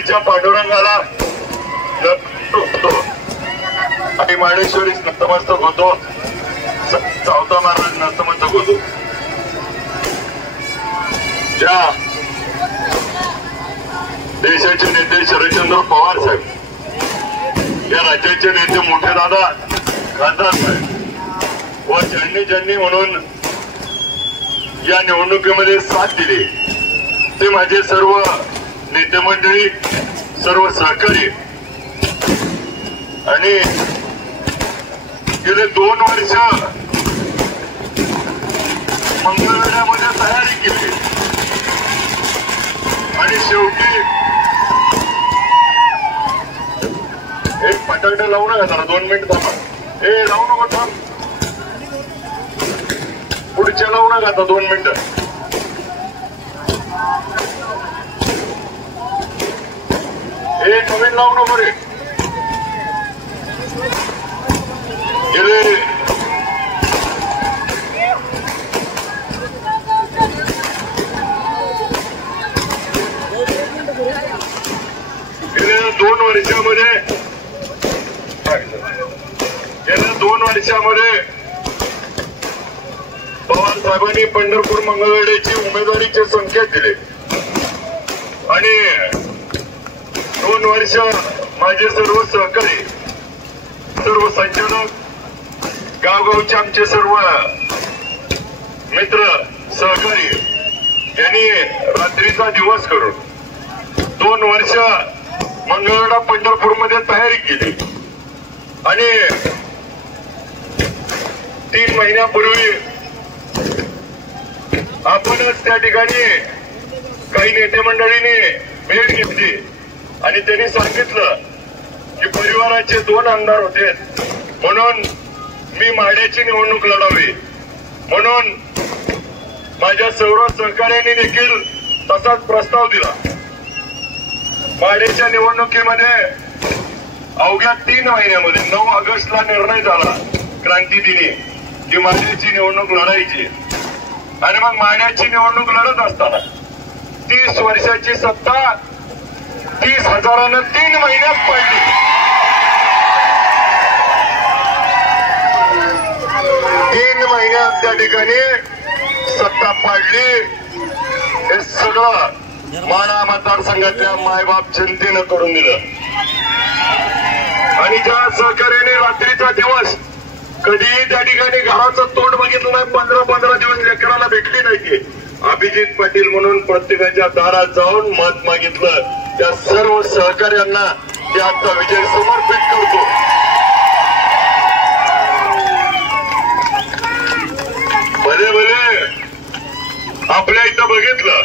माडेश्वरीच्या पांडुरंगाला आणि माडेश्वरी नतमस्तक होतो, चावता महाराज नतमस्तक होतो. ज्या देशाचे नेते शरदचंद्र पवार साहेब, या राज्याचे नेते मोठे दादा खासदार साहेब व ज्यांनी म्हणून या निवडणुकीमध्ये साथ दिली ते माझे सर्व नेते मंडळी, सर्व सहकारी. आणि गेले 2 वर्ष मंगळवेढ्यामध्ये तयारी केली आणि शेवटी एक फटाकड्या लावू नका जरा 2 मिनिट थांबा. हे लावू नको, थांब, पुढच्या लावू नका आता 2 मिनिटं. हे नवीन लावू नको रे. गेले 2 वर्षामध्ये पवार साहेबांनी पंढरपूर मंगळवेढ्याची उमेदवारीचे संकेत दिले आणि 2 वर्ष माझे सर्व सहकारी, सर्व संचालक, गावगावचे आमचे सर्व मित्र सहकारी यांनी रात्रीचा दिवस करून 2 वर्ष मंगळवेढा पंढरपूरमध्ये तयारी केली आणि 3 महिन्यापूर्वी आपणच त्या ठिकाणी काही नेते मंडळींनी भेट घेतली आणि त्यांनी सांगितलं की परिवाराचे 2 आमदार होते म्हणून मी माड्याची निवडणूक लढावी. म्हणून माझ्या सर्व सहकार्यांनी देखील तसाच प्रस्ताव दिला. माड्याच्या निवडणुकीमध्ये अवघ्या 3 महिन्यामध्ये 9 ऑगस्टला निर्णय झाला क्रांती दिनी की माड्याची निवडणूक लढायची. आणि मग माड्याची निवडणूक लढत असताना 30 वर्षाची सत्ता 30,000 3 महिन्यात पडली. 3 महिन्यात त्या ठिकाणी सत्ता पाडली. हे सगळं माढा मतदारसंघातल्या मायबाप जनतेनं करून दिलं. आणि ज्या सहकार्याने रात्रीचा दिवस कधीही त्या ठिकाणी घराचं तोंड बघितलं नाही, 15-15 दिवस लेकराला भेटली नाही की अभिजित पाटील म्हणून प्रत्येकाच्या दारात जाऊन मत मागितलं, त्या सर्व सहकार्यांना ते आजचा विजय समर्पित करतो. भले भले आपल्या इथं बघितलं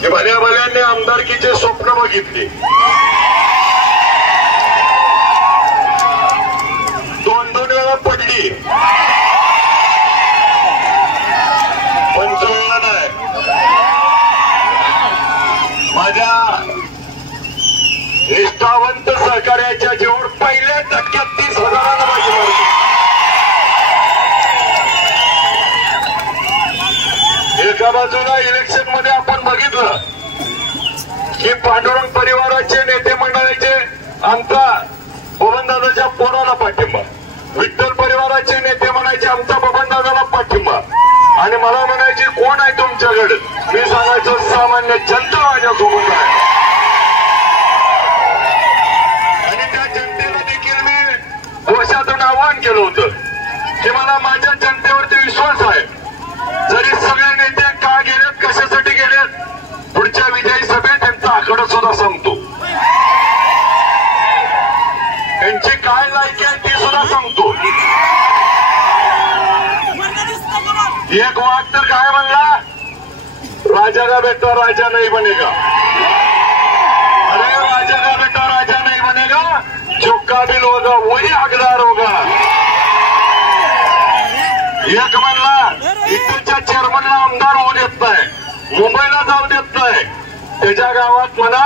की भल्या भल्यांनी आमदारकीचे स्वप्न बघितले. 2-2 वेळा पडली, 5 वेळा नाही. माझ्या निष्ठावंत सहकार्याच्या जेवढ पहिल्या टक्क्यात 30,000 माझी मारली. एका बाजूला इलेक्शन मध्ये आपण बघितलं की पांडुरंग परिवाराचे नेते मंडळाचे आमचा बबनदादाच्या पोराला पाठिंबा, विठ्ठल परिवाराचे नेते म्हणायचे आमचा बबनदादाला पाठिंबा. आणि मला म्हणायचे कोण आहे तुमच्याकडे, मी सांगायचं सामान्य जनता माझ्यासोबत आहे. आणि त्या जनतेला देखील मी घोषातून आवाहन केलं होतं की मला माझ्या जनतेवरती विश्वास आहे. जरी सगळे नेते का गेलेत, कशासाठी गेलेत, पुढच्या विजयी सभेत त्यांचा आकडा सुद्धा सांगतो. त्यांची काय लायकी आहे ती सुद्धा सांगतो. एक वाघ तर काय म्हणला, राजा का बेटा राजा नहीं बनेगा. अरे राजा का बेटा राजा नहीं बनेगा, जो काबिल होगा वही हकदार होगा. एक म्हणला इकडच्या चेअरमनला आमदार होऊ देत नाही, मुंबईला जाऊ देत नाही. त्याच्या गावात म्हणा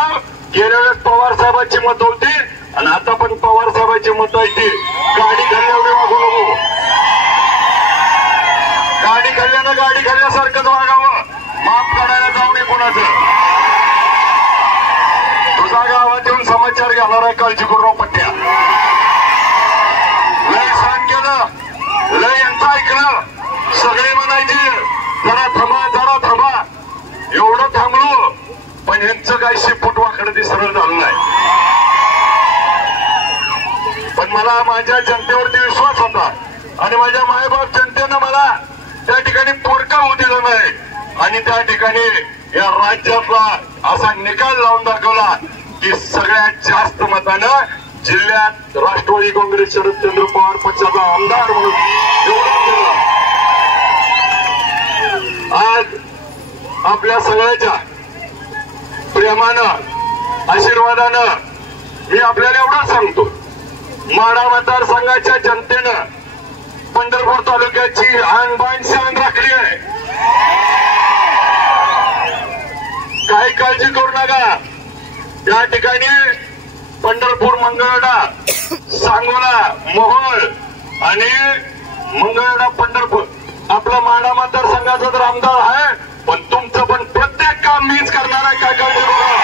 गेल्या वेळेस पवार साहेबांची मतं होती आणि आता पण पवार साहेबांची मतं आहे. गाडी खाल्ल्यावर वागू नको, गाडी खाल्ल्यानं गाडी खाल्ल्यासारखंच वागावं, माफ करायला जाऊ नये कोणाचं. तुझा गावात येऊन समाचार घेणार आहे, काळजी करू नको पट्ट्या. लय सहन केलं, लय यांचं ऐकलं, सगळे म्हणायचे जरा थांबा जरा थांबा. एवढं थांबलो पण यांचं काही शिपूट वाकडं ते सरळ झालं नाही. पण मला माझ्या जनतेवरती विश्वास होता आणि माझ्या मायबाप जनतेनं मला त्या ठिकाणी पोरका होऊ दिलं नाही आणि त्या ठिकाणी या राज्यातला असा निकाल लावून दाखवला की सगळ्यात जास्त मतानं जिल्ह्यात राष्ट्रवादी काँग्रेस शरदचंद्र पवार पक्षाचा आमदार म्हणून निवडून दिला. आज आपल्या सगळ्याच्या प्रेमानं आशीर्वादानं मी आपल्याला एवढं सांगतो, माढा मतदारसंघाच्या जनतेनं पंढरपूर तालुक्याची आणबाण शान राखली आहे. काही काळजी करू नका. त्या ठिकाणी पंढरपूर, मंगळवेढा, सांगोला, मोहोळ आणि मंगळवेढा पंढरपूर आपला माढा मतदारसंघाचा तर आमदार आहे, पण तुमचं पण प्रत्येक काम मीच करणार आहे. काय काळजी करू नका.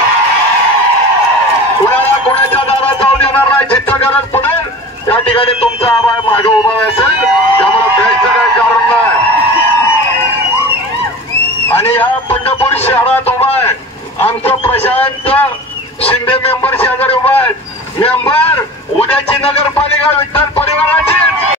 कुणाला कुणाच्या दारात जाऊ देणार नाही. जिथं गरज पडेल त्या ठिकाणी तुमचा आवाज मागे उभा असेल, त्यामुळे भ्यायचं काही कारण नाही. आणि या पंढरपूर शहरात उभा आहे आमचं प्रशांत शिंदे मेंबर शेजारी उभा आहेत. मेंबर उद्याची नगरपालिका विठ्ठल परिवाराची